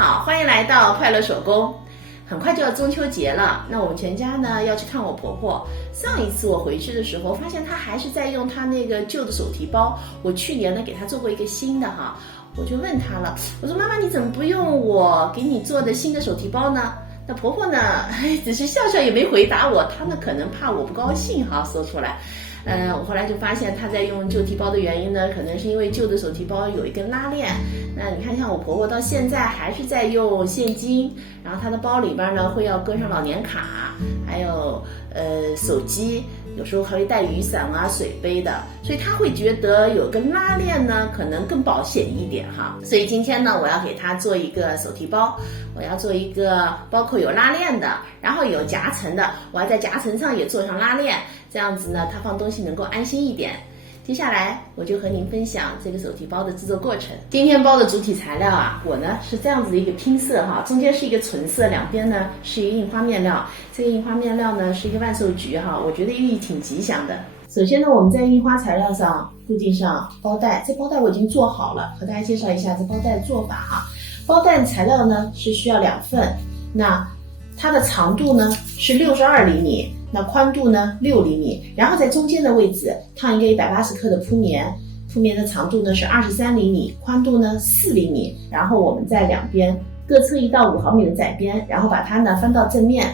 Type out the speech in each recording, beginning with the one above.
好，欢迎来到快乐手工。很快就要中秋节了，那我们全家呢要去看我婆婆。上一次我回去的时候，发现她还是在用她那个旧的手提包。我去年呢给她做过一个新的哈，我就问她了，我说妈妈你怎么不用我给你做的新的手提包呢？那婆婆呢，只是笑笑也没回答我，她呢可能怕我不高兴哈说出来。我后来就发现她在用旧提包的原因呢，可能是因为旧的手提包有一根拉链。那你看，像我婆婆到现在还是在用现金，然后她的包里边呢会要搁上老年卡，还有手机，有时候还会带雨伞啊、水杯的，所以她会觉得有根拉链呢可能更保险一点哈。所以今天呢，我要给她做一个手提包，我要做一个包括有拉链的，然后有夹层的，我要在夹层上也做上拉链，这样子呢，她放东西能够安心一点。接下来我就和您分享这个手提包的制作过程。今天包的主体材料啊，我呢是这样子的一个拼色哈，中间是一个纯色，两边呢是一个印花面料。这个印花面料呢是一个万寿菊哈，我觉得寓意挺吉祥的。首先呢，我们在印花材料上固定上包带，这包带我已经做好了，和大家介绍一下这包带的做法哈。包带材料呢是需要2份，那它的长度呢是62厘米。那宽度呢6厘米，然后在中间的位置烫一个180克的铺棉，铺棉的长度呢是23厘米，宽度呢4厘米，然后我们在两边各侧1到5毫米的窄边，然后把它呢翻到正面。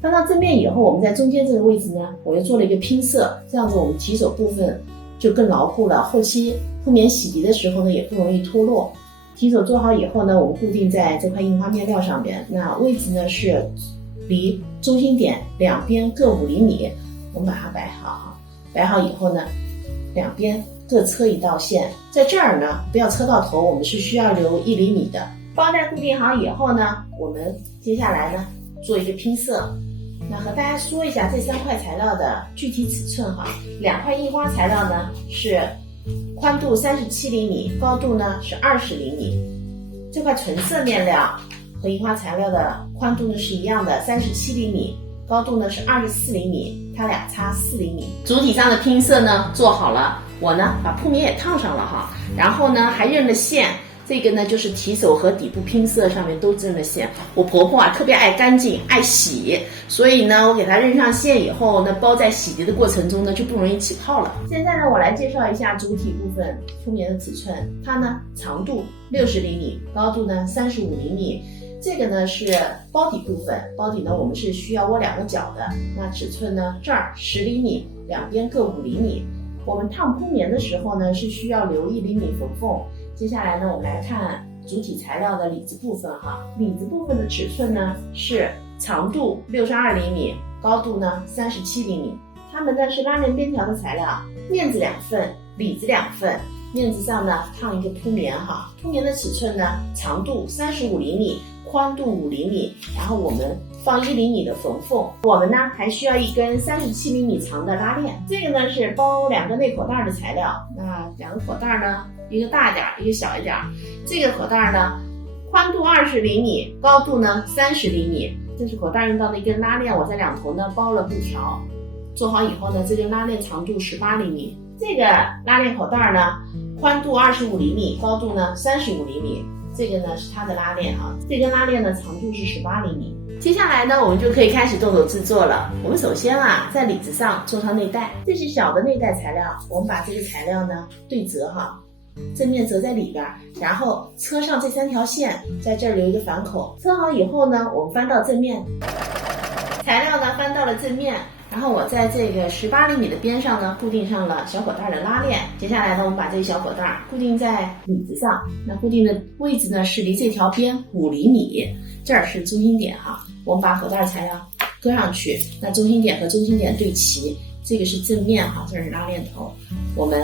翻到正面以后，我们在中间这个位置呢，我又做了一个拼色，这样子我们提手部分就更牢固了，后期铺棉洗涤的时候呢也不容易脱落。提手做好以后呢，我们固定在这块印花面料上面，那位置呢是离中心点两边各5厘米，我们把它摆好。摆好以后呢，两边各车1道线，在这儿呢不要车到头，我们是需要留1厘米的。包带固定好以后呢，我们接下来呢做一个拼色。那和大家说一下这3块材料的具体尺寸哈。2块印花材料呢是宽度37厘米，高度呢是20厘米。这块纯色面料和印花材料的宽度呢是一样的，37厘米，高度呢是24厘米，它俩差4厘米。主体上的拼色呢做好了，我呢把铺棉也烫上了哈，然后呢还认了线。这个呢就是提手和底部拼色上面都认了线。我婆婆啊特别爱干净爱洗，所以呢我给她认上线以后，那包在洗涤的过程中呢就不容易起泡了。现在呢我来介绍一下主体部分铺棉的尺寸，它呢长度60厘米，高度呢35厘米。这个呢是包底部分，包底呢我们是需要窝2个角的，那尺寸呢这儿10厘米，两边各5厘米。我们烫铺棉的时候呢是需要留1厘米缝缝。接下来呢我们来看主体材料的里子部分哈，里子部分的尺寸呢是长度62厘米，高度呢37厘米。它们呢是拉链边条的材料，面子2份，里子2份。面子上呢烫一个铺棉哈，铺棉的尺寸呢长度35厘米，宽度5厘米，然后我们放1厘米的缝缝。我们呢还需要一根37厘米长的拉链。这个呢是包2个内口袋的材料，那2个口袋呢一个大点一个小一点。这个口袋呢宽度20厘米，高度呢30厘米。这是口袋用到的一根拉链，我在两头呢包了布条。做好以后呢，这根拉链长度18厘米。这个拉链口袋呢宽度25厘米，高度呢35厘米。这个呢是它的拉链啊，这根拉链呢长度是18厘米。接下来呢我们就可以开始动手制作了。我们首先啊在里子上做上内袋，这是小的内袋材料，我们把这个材料呢对折哈，正面折在里边，然后车上这3条线，在这儿留一个反口。车好以后呢，我们翻到正面，材料呢翻到了正面，然后我在这个18厘米的边上呢固定上了小口袋的拉链。接下来呢我们把这个小口袋固定在里子上，那固定的位置呢是离这条边5厘米，这儿是中心点哈。我们把口袋材料搁上去，那中心点和中心点对齐，这个是正面哈，这是拉链头。我们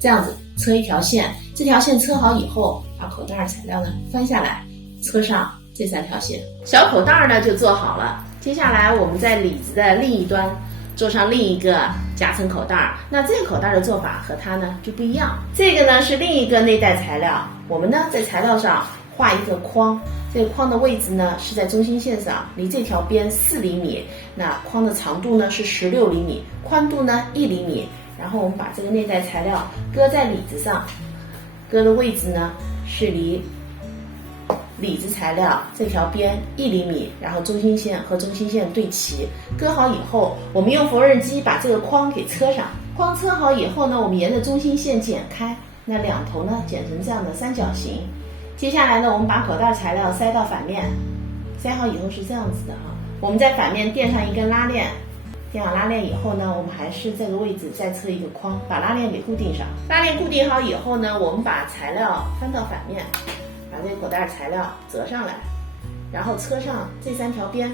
这样子车一条线，这条线车好以后，把口袋材料呢翻下来，车上这3条线，小口袋呢就做好了。接下来我们在里子的另一端做上另一个夹层口袋，那这个口袋的做法和它呢就不一样。这个呢是另一个内袋材料，我们呢在材料上画一个框，这个框的位置呢是在中心线上，离这条边4厘米，那框的长度呢是16厘米，宽度呢1厘米。然后我们把这个内袋材料搁在里子上，搁的位置呢是离里子材料这条边1厘米，然后中心线和中心线对齐，割好以后，我们用缝纫机把这个框给车上。框车好以后呢，我们沿着中心线剪开，那两头呢剪成这样的三角形。接下来呢，我们把口袋材料塞到反面，塞好以后是这样子的哈。我们在反面垫上一根拉链，垫好拉链以后呢，我们还是这个位置再侧一个框，把拉链给固定上。拉链固定好以后呢，我们把材料翻到反面，把这个口袋材料折上来，然后车上这3条边。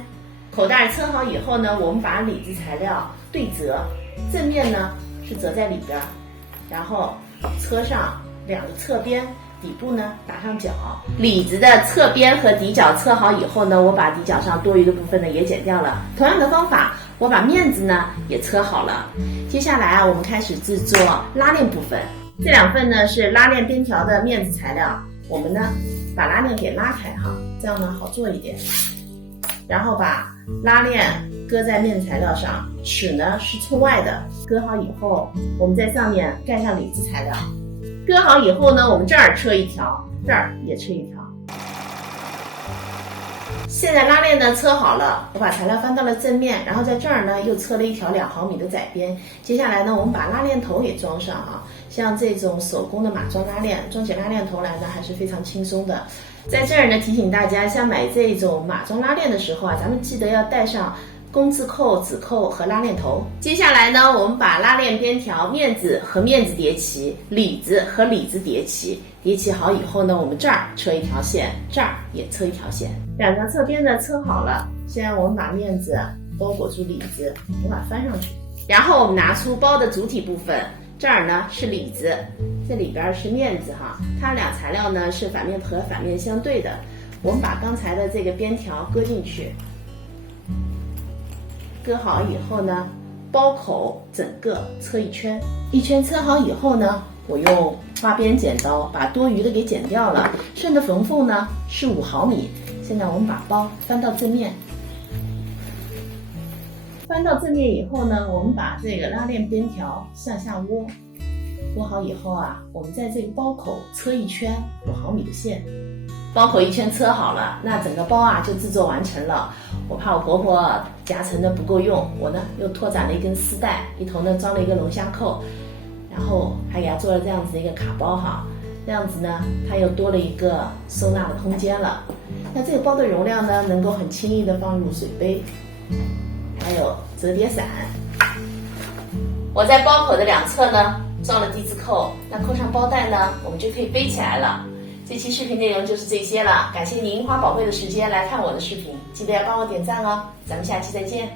口袋车好以后呢，我们把里子材料对折，正面呢是折在里边，然后车上2个侧边，底部呢打上角。里子的侧边和底角车好以后呢，我把底角上多余的部分呢也剪掉了。同样的方法，我把面子呢也车好了。接下来啊，我们开始制作拉链部分。这2份呢是拉链边条的面子材料，我们呢把拉链给拉开哈，这样呢好做一点。然后把拉链搁在面子材料上，齿呢是冲外的。割好以后，我们在上面盖上里子材料。割好以后呢，我们这儿车一条，这儿也车一条。现在拉链呢车好了，我把材料翻到了正面，然后在这儿呢又车了一条2毫米的窄边。接下来呢，我们把拉链头给装上啊。像这种手工的码装拉链，装起拉链头来呢还是非常轻松的。在这儿呢提醒大家，像买这种码装拉链的时候啊，咱们记得要带上工字扣、子扣和拉链头。接下来呢，我们把拉链边条面子和面子叠齐，里子和里子叠齐。叠齐好以后呢，我们这儿车一条线，这儿也车一条线。2条侧边呢车好了，现在我们把面子包裹住里子，我把它翻上去。然后我们拿出包的主体部分，这儿呢是里子，这里边是面子哈，它俩材料呢是反面和反面相对的。我们把刚才的这个边条搁进去，割好以后呢，包口整个车一圈，一圈车好以后呢，我用花边剪刀把多余的给剪掉了，剩的缝缝呢是5毫米。现在我们把包翻到正面，翻到正面以后呢，我们把这个拉链边条向下窝，窝好以后啊，我们在这个包口车一圈5毫米的线。包口一圈车好了，那整个包啊就制作完成了。我怕我婆婆夹层的不够用，我呢又拓展了一根丝带，一头呢装了一个龙虾扣，然后还给它做了这样子的一个卡包哈，这样子呢它又多了一个收纳的空间了。那这个包的容量呢，能够很轻易的放入水杯，还有折叠伞。我在包口的2侧呢装了低字扣，那扣上包带呢，我们就可以背起来了。这期视频内容就是这些了，感谢您花宝贵的时间来看我的视频，记得要帮我点赞哦，咱们下期再见。